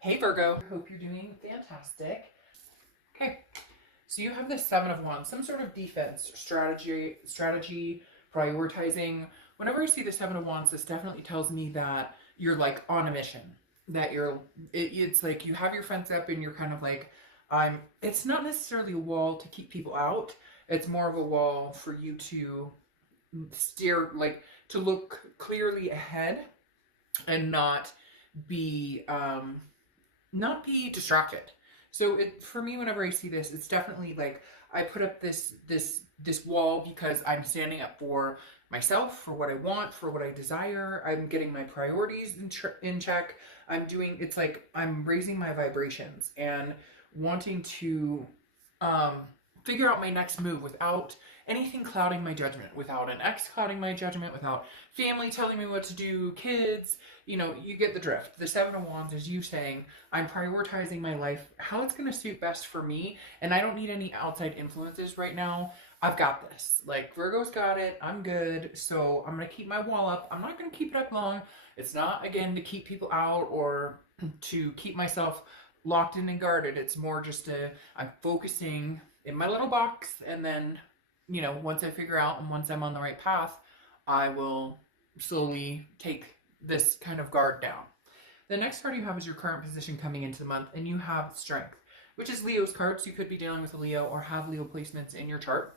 Hey Virgo, hope you're doing fantastic. Okay, so you have the Seven of Wands, some sort of defense strategy, prioritizing. Whenever I see the Seven of Wands, this definitely tells me that you're like on a mission. That it's like you have your fence up and you're kind of like, it's not necessarily a wall to keep people out. It's more of a wall for you to steer, like to look clearly ahead and be um not be distracted. So it for me, whenever I see this, it's definitely like I put up this wall because I'm standing up for myself, for what I want, for what I desire. I'm getting my priorities in check. It's like I'm raising my vibrations and wanting to um figure out my next move without anything clouding my judgment, without an ex clouding my judgment, without family telling me what to do, kids, you get the drift. The Seven of Wands is you saying, I'm prioritizing my life, how it's going to suit best for me, and I don't need any outside influences right now. I've got this. Like, Virgo's got it. I'm good. So I'm going to keep my wall up. I'm not going to keep it up long. It's not, again, to keep people out or to keep myself locked in and guarded. It's more just I'm focusing in my little box, and then, once I figure out and once I'm on the right path, I will slowly take this kind of guard down. The next card you have is your current position coming into the month, and you have strength, which is Leo's card. So you could be dealing with a Leo or have Leo placements in your chart.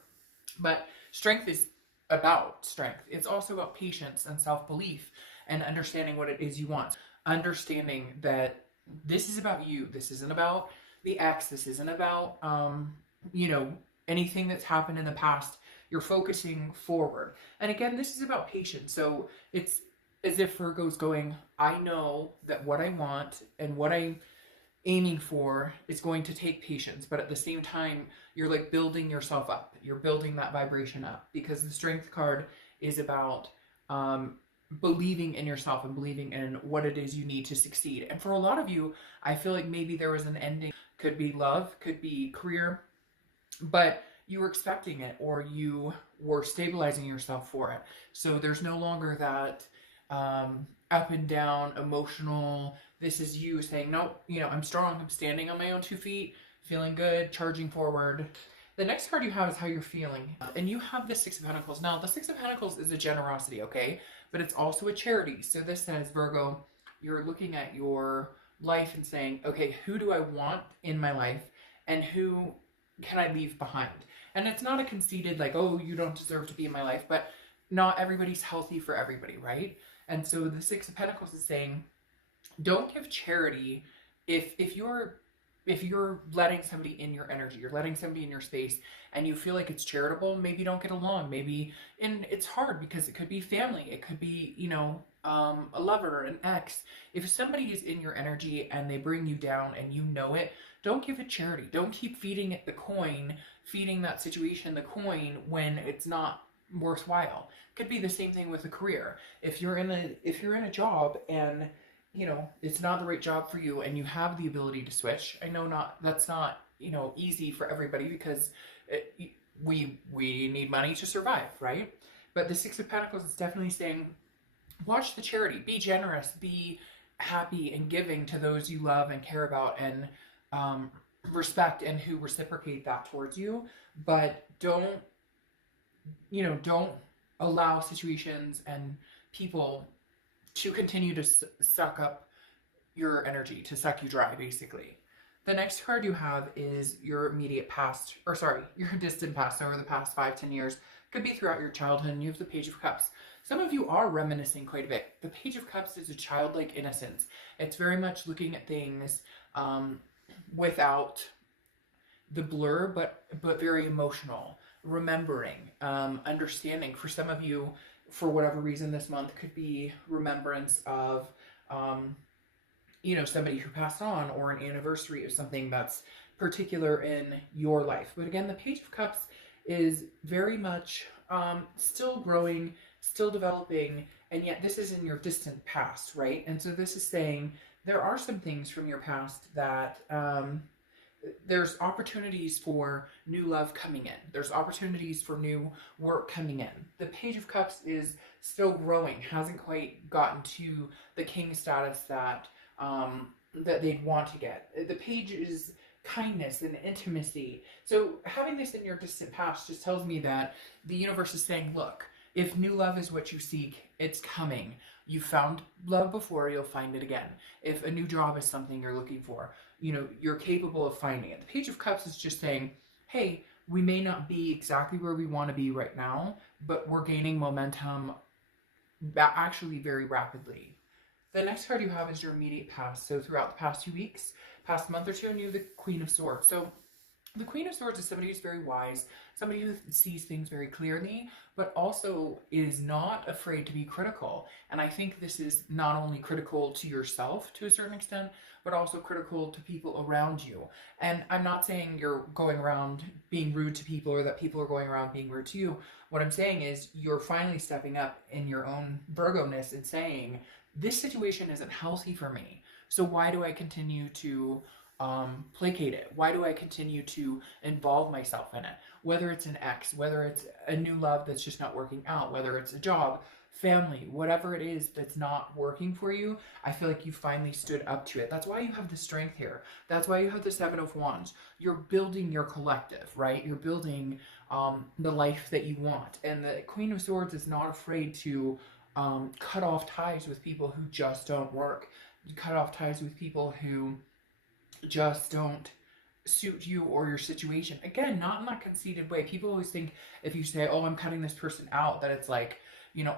But strength is about strength. It's also about patience and self-belief and understanding what it is you want. Understanding that this is about you. This isn't about the ex. This isn't about, anything that's happened in the past. You're focusing forward. And again, this is about patience. So it's as if Virgo's going, I know that what I want and what I'm aiming for is going to take patience, but at the same time, you're like building yourself up. You're building that vibration up because the strength card is about believing in yourself and believing in what it is you need to succeed. And for a lot of you, I feel like maybe there was an ending. Could be love, could be career, but you were expecting it or you were stabilizing yourself for it. So there's no longer that up and down, emotional. This is you saying, no, I'm strong. I'm standing on my own 2 feet, feeling good, charging forward. The next card you have is how you're feeling. And you have the Six of Pentacles. Now, the Six of Pentacles is a generosity, okay? But it's also a charity. So this says, Virgo, you're looking at your life and saying, okay, who do I want in my life? And who can I leave behind? And it's not a conceited, like, oh, you don't deserve to be in my life. But not everybody's healthy for everybody, right? And so the Six of Pentacles is saying, don't give charity if you're letting somebody in your energy, you're letting somebody in your space, and you feel like it's charitable. Maybe don't get along. Maybe, and it's hard because it could be family, it could be a lover, an ex. If somebody is in your energy and they bring you down and you know it, don't give it charity. Don't keep feeding it the coin, feeding that situation the coin when it's not worthwhile. Could be the same thing with a career. If you're in a job and it's not the right job for you and you have the ability to switch. I know that's not easy for everybody because we need money to survive, right? But the Six of Pentacles is definitely saying, watch the charity, be generous, be happy and giving to those you love and care about and respect and who reciprocate that towards you. But don't allow situations and people to continue to suck up your energy, to suck you dry, basically. The next card you have is your immediate past, or sorry, your distant past over the past 5-10 years. Could be throughout your childhood, and you have the Page of Cups. Some of you are reminiscing quite a bit. The Page of Cups is a childlike innocence. It's very much looking at things without the blur, but very emotional. Remembering, understanding. For some of you, for whatever reason this month could be remembrance of somebody who passed on or an anniversary of something that's particular in your life. But again, the Page of Cups is very much still growing, still developing, and yet this is in your distant past, right? And so this is saying there are some things from your past that there's opportunities for new love coming in. There's opportunities for new work coming in. The Page of Cups is still growing, hasn't quite gotten to the king status that that they'd want to get. The page is kindness and intimacy. So having this in your distant past just tells me that the universe is saying, look, if new love is what you seek, it's coming. You found love before, you'll find it again. If a new job is something you're looking for, you're capable of finding it. The Page of Cups is just saying, hey, we may not be exactly where we want to be right now, but we're gaining momentum actually very rapidly. The next card you have is your immediate past. So throughout the past 2 weeks, past month or two, and you have the Queen of Swords. So the Queen of Swords is somebody who's very wise, somebody who sees things very clearly, but also is not afraid to be critical. And I think this is not only critical to yourself to a certain extent, but also critical to people around you. And I'm not saying you're going around being rude to people or that people are going around being rude to you. What I'm saying is you're finally stepping up in your own Virgo-ness and saying, this situation isn't healthy for me. So why do I continue to placate it? Why do I continue to involve myself in it? Whether it's an ex, whether it's a new love that's just not working out, whether it's a job, family, whatever it is that's not working for you, I feel like you finally stood up to it. That's why you have the strength here. That's why you have the Seven of Wands. You're building your collective, right? You're building the life that you want. And the Queen of Swords is not afraid to cut off ties with people who just don't work. You cut off ties with people who just don't suit you or your situation. Again, not in that conceited way. People always think if you say, oh, I'm cutting this person out, that it's like,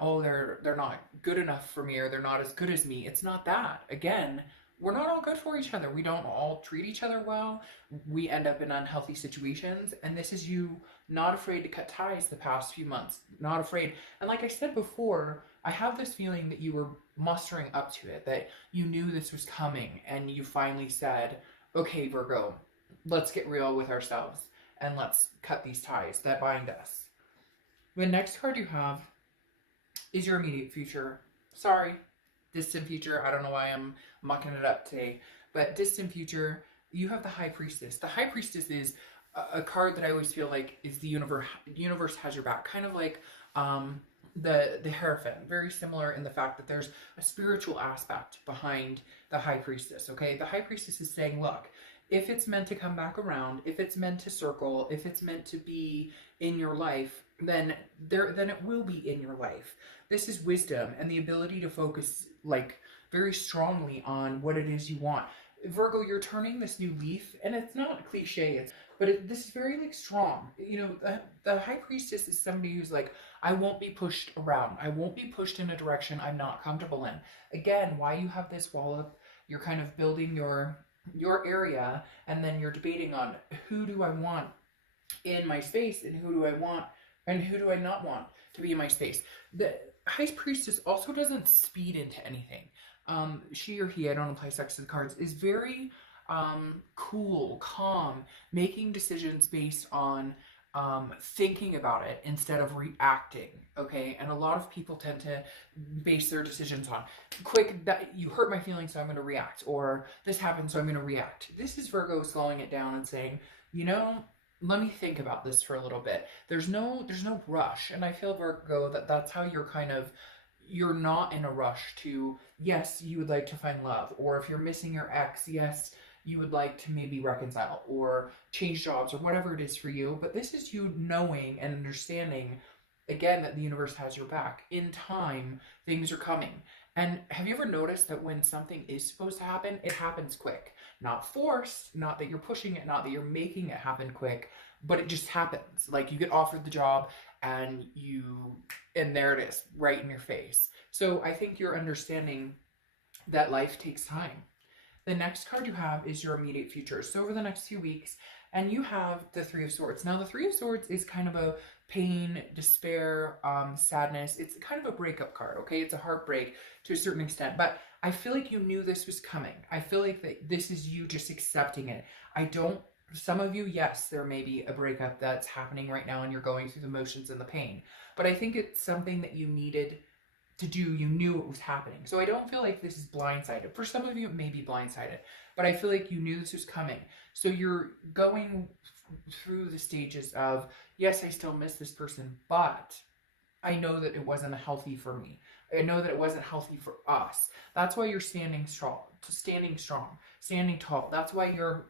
oh, they're not good enough for me or they're not as good as me. It's not that. Again, we're not all good for each other. We don't all treat each other well. We end up in unhealthy situations. And this is you not afraid to cut ties the past few months. Not afraid. And like I said before, I have this feeling that you were mustering up to it, that you knew this was coming and you finally said, okay, Virgo, let's get real with ourselves and let's cut these ties that bind us. The next card you have is your immediate future. Sorry, distant future. I don't know why I'm mucking it up today, but distant future, you have the High Priestess. The High Priestess is a card that I always feel like is the universe has your back, kind of like the Hierophant, very similar in the fact that there's a spiritual aspect behind the High Priestess. Okay, the High Priestess is saying, look, if it's meant to come back around, if it's meant to circle, if it's meant to be in your life, then it will be in your life. This is wisdom and the ability to focus like very strongly on what it is you want. Virgo, you're turning this new leaf, and it's not cliche, but this is very like strong. The High Priestess is somebody who's like, I won't be pushed around. I won't be pushed in a direction I'm not comfortable in. Again, why you have this wall up, you're kind of building your area, and then you're debating on who do I want in my space and who do I want and who do I not want to be in my space. The High Priestess also doesn't speed into anything. She or he, I don't apply sex to the cards, is very cool, calm, making decisions based on thinking about it instead of reacting, okay? And a lot of people tend to base their decisions on quick, that you hurt my feelings, so I'm going to react, or this happened, so I'm going to react. This is Virgo slowing it down and saying, let me think about this for a little bit. There's no rush, and I feel, Virgo, that's how you're not in a rush to, yes, you would like to find love, or if you're missing your ex, yes, you would like to maybe reconcile or change jobs or whatever it is for you. But this is you knowing and understanding, again, that the universe has your back. In time, things are coming. And have you ever noticed that when something is supposed to happen, it happens quick? Not forced, not that you're pushing it, not that you're making it happen quick, but it just happens. Like you get offered the job and there it is, right in your face. So I think you're understanding that life takes time. The next card you have is your immediate future. So over the next few weeks, and you have the Three of Swords. Now the Three of Swords is kind of a pain, despair, sadness. It's kind of a breakup card, okay? It's a heartbreak to a certain extent, but I feel like you knew this was coming. I feel like that this is you just accepting it. Some of you, yes, there may be a breakup that's happening right now and you're going through the motions and the pain, but I think it's something that you needed to do. You knew it was happening. So I don't feel like this is blindsided. For some of you, it may be blindsided, but I feel like you knew this was coming. So you're going through the stages of, yes, I still miss this person, but I know that it wasn't healthy for me. I know that it wasn't healthy for us. That's why you're standing strong. standing tall. That's why you're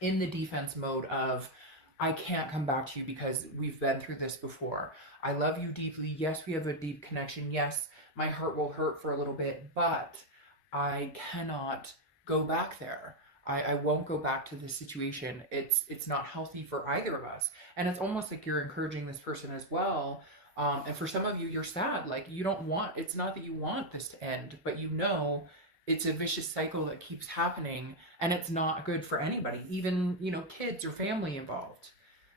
in the defense mode of, I can't come back to you because we've been through this before. I love you deeply. Yes, we have a deep connection. Yes, my heart will hurt for a little bit, but I cannot go back there. I won't go back to this situation. It's not healthy for either of us. And it's almost like you're encouraging this person as well. And for some of you, you're sad. Like, you don't want, it's not that you want this to end, but you know it's a vicious cycle that keeps happening, and it's not good for anybody, even, you know, kids or family involved.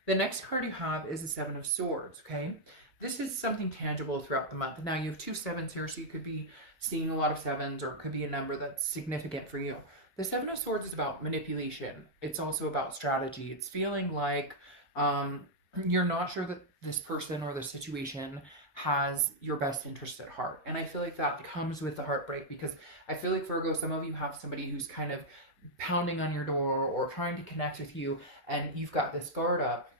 The next card you have is the Seven of Swords, okay? This is something tangible throughout the month. Now, you have two sevens here, so you could be seeing a lot of sevens, or it could be a number that's significant for you. The Seven of Swords is about manipulation. It's also about strategy. It's feeling like you're not sure that this person or the situation has your best interest at heart. And I feel like that comes with the heartbreak, because I feel like, Virgo, some of you have somebody who's kind of pounding on your door or trying to connect with you, and you've got this guard up,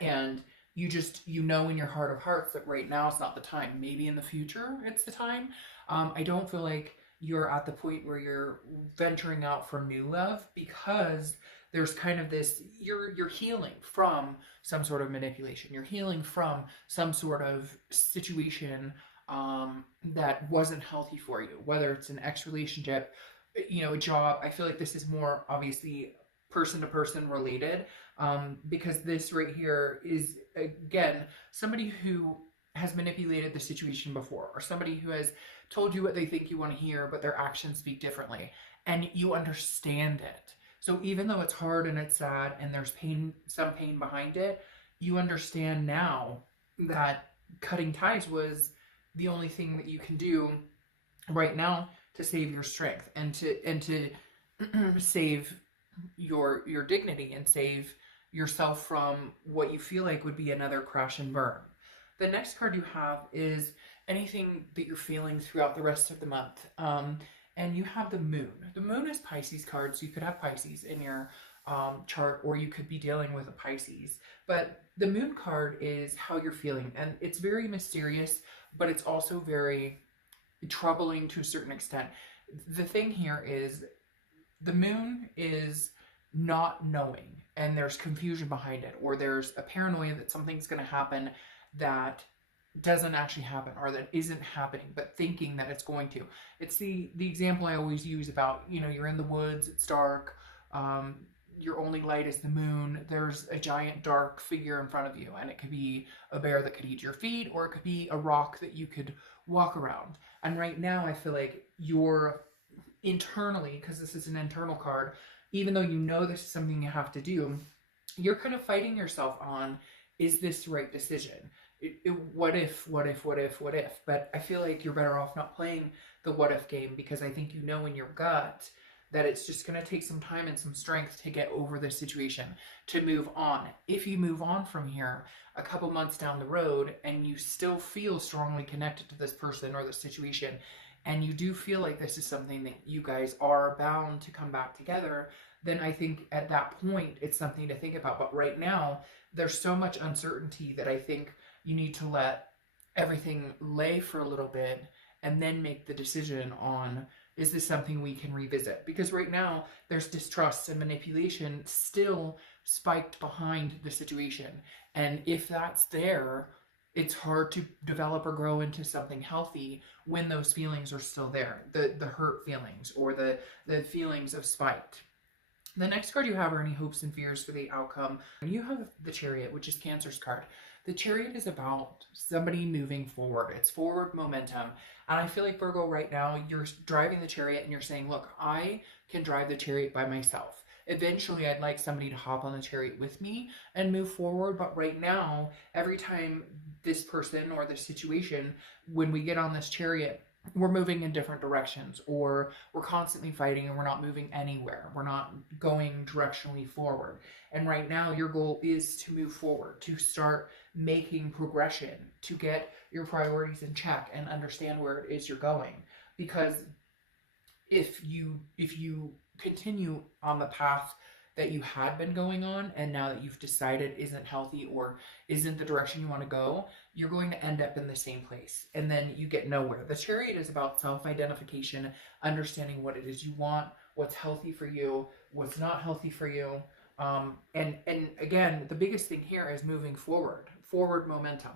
and you just, you know in your heart of hearts that right now it's not the time. Maybe in the future it's the time. I don't feel like you're at the point where you're venturing out for new love, because there's kind of this, you're healing from some sort of manipulation. You're healing from some sort of situation that wasn't healthy for you, whether it's an ex relationship, you know, a job. I feel like this is more obviously person to person related, because this right here is, again, somebody who has manipulated the situation before, or somebody who has told you what they think you want to hear, but their actions speak differently, and you understand it. So even though it's hard and it's sad and there's pain, some pain behind it, you understand now that cutting ties was the only thing that you can do right now to save your strength, and to save your dignity, and save yourself from what you feel like would be another crash and burn. The next card you have is anything that you're feeling throughout the rest of the month. And you have the moon. The moon is Pisces card, so you could have Pisces in your chart, or you could be dealing with a Pisces. But the moon card is how you're feeling, and it's very mysterious, but it's also very troubling to a certain extent. The thing here is the moon is not knowing, and there's confusion behind it, or there's a paranoia that something's going to happen that doesn't actually happen, or that isn't happening, but thinking that it's going to. It's the example I always use about, you know, you're in the woods, it's dark, your only light is the moon, there's a giant dark figure in front of you, and it could be a bear that could eat your feet, or it could be a rock that you could walk around. And right now I feel like you're internally, because this is an internal card, even though you know this is something you have to do, you're kind of fighting yourself on, is this the right decision? What if? But I feel like you're better off not playing the what if game, because I think you know in your gut that it's just going to take some time and some strength to get over this situation, to move on. If you move on from here a couple months down the road and you still feel strongly connected to this person or the situation, and you do feel like this is something that you guys are bound to come back together, then I think at that point it's something to think about. But right now there's so much uncertainty that I think you need to let everything lay for a little bit and then make the decision on, is this something we can revisit? Because right now there's distrust and manipulation still spiked behind the situation. And if that's there, it's hard to develop or grow into something healthy when those feelings are still there. The hurt feelings, or the feelings of spite. The next card you have are any hopes and fears for the outcome. You have the Chariot, which is Cancer's card. The Chariot is about somebody moving forward. It's forward momentum. And I feel like, Virgo, right now, you're driving the Chariot and you're saying, look, I can drive the Chariot by myself. Eventually, I'd like somebody to hop on the Chariot with me and move forward. But right now, every time this person or this situation, when we get on this Chariot, we're moving in different directions, or we're constantly fighting and we're not moving anywhere. We're not going directionally forward. And right now your goal is to move forward, to start making progression, to get your priorities in check and understand where it is you're going. Because if you continue on the path that you had been going on, and now that you've decided isn't healthy or isn't the direction you want to go, you're going to end up in the same place, and then you get nowhere. The Chariot is about self-identification, understanding what it is you want, what's healthy for you, what's not healthy for you. And again, the biggest thing here is moving forward momentum.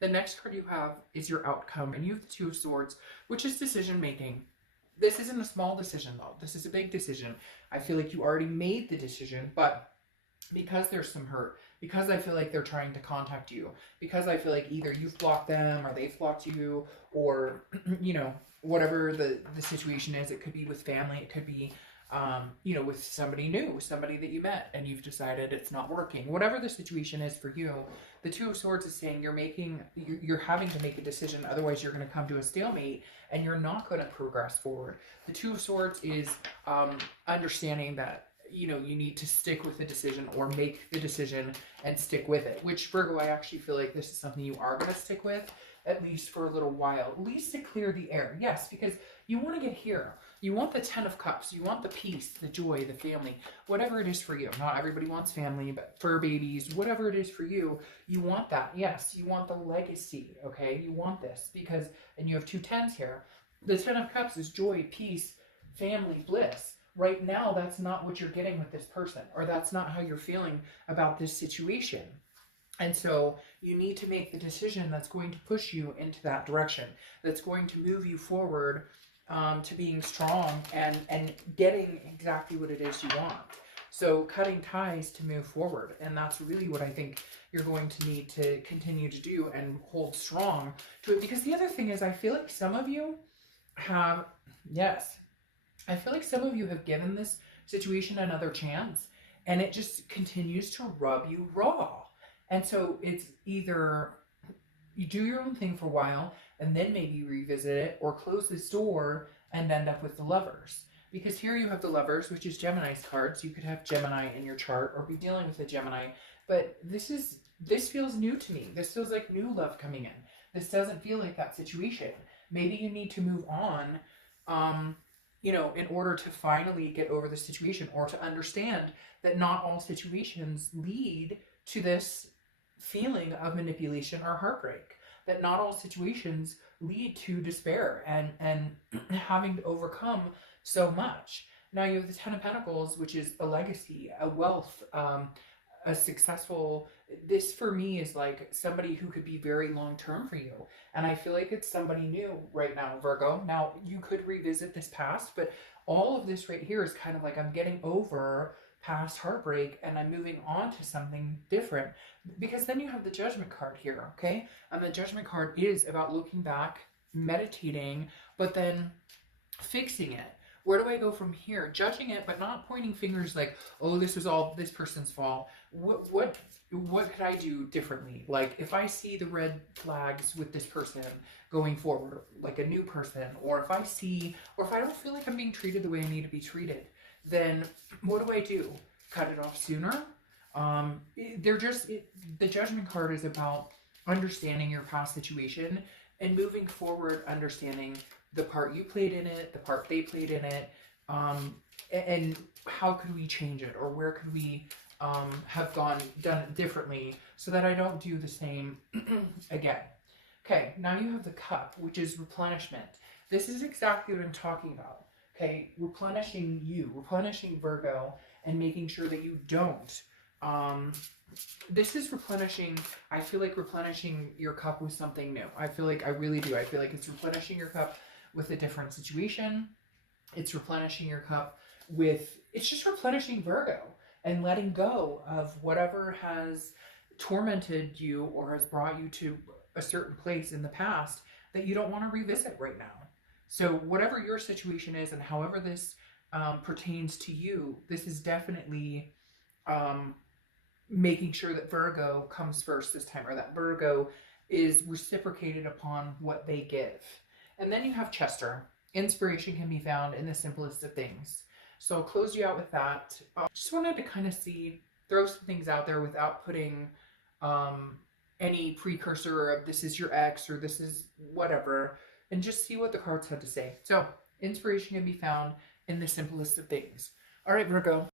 The next card you have is your outcome, and you have the Two of Swords, which is decision making. This isn't a small decision, though. This is a big decision. I feel like you already made the decision, but because there's some hurt, because I feel like they're trying to contact you, because I feel like either you've blocked them or they've blocked you, or, whatever the situation is. It could be with family, it could be with somebody new, somebody that you met and you've decided it's not working. Whatever the situation is for you, the Two of Swords is saying you're having to make a decision, otherwise you're going to come to a stalemate and you're not going to progress forward. The Two of Swords is understanding that you need to stick with the decision or make the decision and stick with it, which, Virgo, I actually feel like this is something you are going to stick with, at least for a little while, at least to clear the air. Yes, because you want to get here. You want the Ten of Cups. You want the peace, the joy, the family, whatever it is for you. Not everybody wants family, but fur babies, whatever it is for you, you want that. Yes, you want the legacy, okay? You want this because, and you have two tens here. The Ten of Cups is joy, peace, family, bliss. Right now, that's not what you're getting with this person, or that's not how you're feeling about this situation. And so you need to make the decision that's going to push you into that direction, that's going to move you forward to being strong and getting exactly what it is you want. So cutting ties to move forward. And that's really what I think you're going to need to continue to do and hold strong to it. Because the other thing is, I feel like some of you have, yes, I feel like some of you have given this situation another chance and it just continues to rub you raw. And so it's either you do your own thing for a while and then maybe revisit it, or close this door and end up with the Lovers. Because here you have the Lovers, which is Gemini's card. So you could have Gemini in your chart or be dealing with a Gemini. But this feels new to me. This feels like new love coming in. This doesn't feel like that situation. Maybe you need to move on, in order to finally get over the situation, or to understand that not all situations lead to this feeling of manipulation or heartbreak, that not all situations lead to despair and having to overcome so much. Now you have the Ten of Pentacles, which is a legacy, a wealth, a successful, this for me is like somebody who could be very long-term for you. And I feel like it's somebody new right now, Virgo. Now you could revisit this past, but all of this right here is kind of like I'm getting over past heartbreak and I'm moving on to something different. Because then you have the Judgment card here, okay? And the Judgment card is about looking back, meditating, but then fixing it. Where do I go from here? Judging it, but not pointing fingers like, oh, this was all this person's fault. What could I do differently? Like, if I see the red flags with this person going forward, like a new person, or if I don't feel like I'm being treated the way I need to be treated, then what do I do? Cut it off sooner? The Judgment card is about understanding your past situation and moving forward, understanding the part you played in it, the part they played in it, and how could we change it, or where could we have done it differently so that I don't do the same again. Okay, now you have the Cup, which is replenishment. This is exactly what I'm talking about. Okay, replenishing you, replenishing Virgo, and making sure that you don't. This is replenishing, I feel like replenishing your cup with something new. I really do. I feel like it's replenishing your cup with a different situation. It's replenishing your cup it's just replenishing Virgo and letting go of whatever has tormented you or has brought you to a certain place in the past that you don't want to revisit right now. So whatever your situation is and however this pertains to you, this is definitely making sure that Virgo comes first this time, or that Virgo is reciprocated upon what they give. And then you have Chester. Inspiration can be found in the simplest of things. So I'll close you out with that. Just wanted to kind of throw some things out there without putting any precursor of this is your ex or this is whatever, and just see what the cards had to say. So inspiration can be found in the simplest of things. All right, Virgo,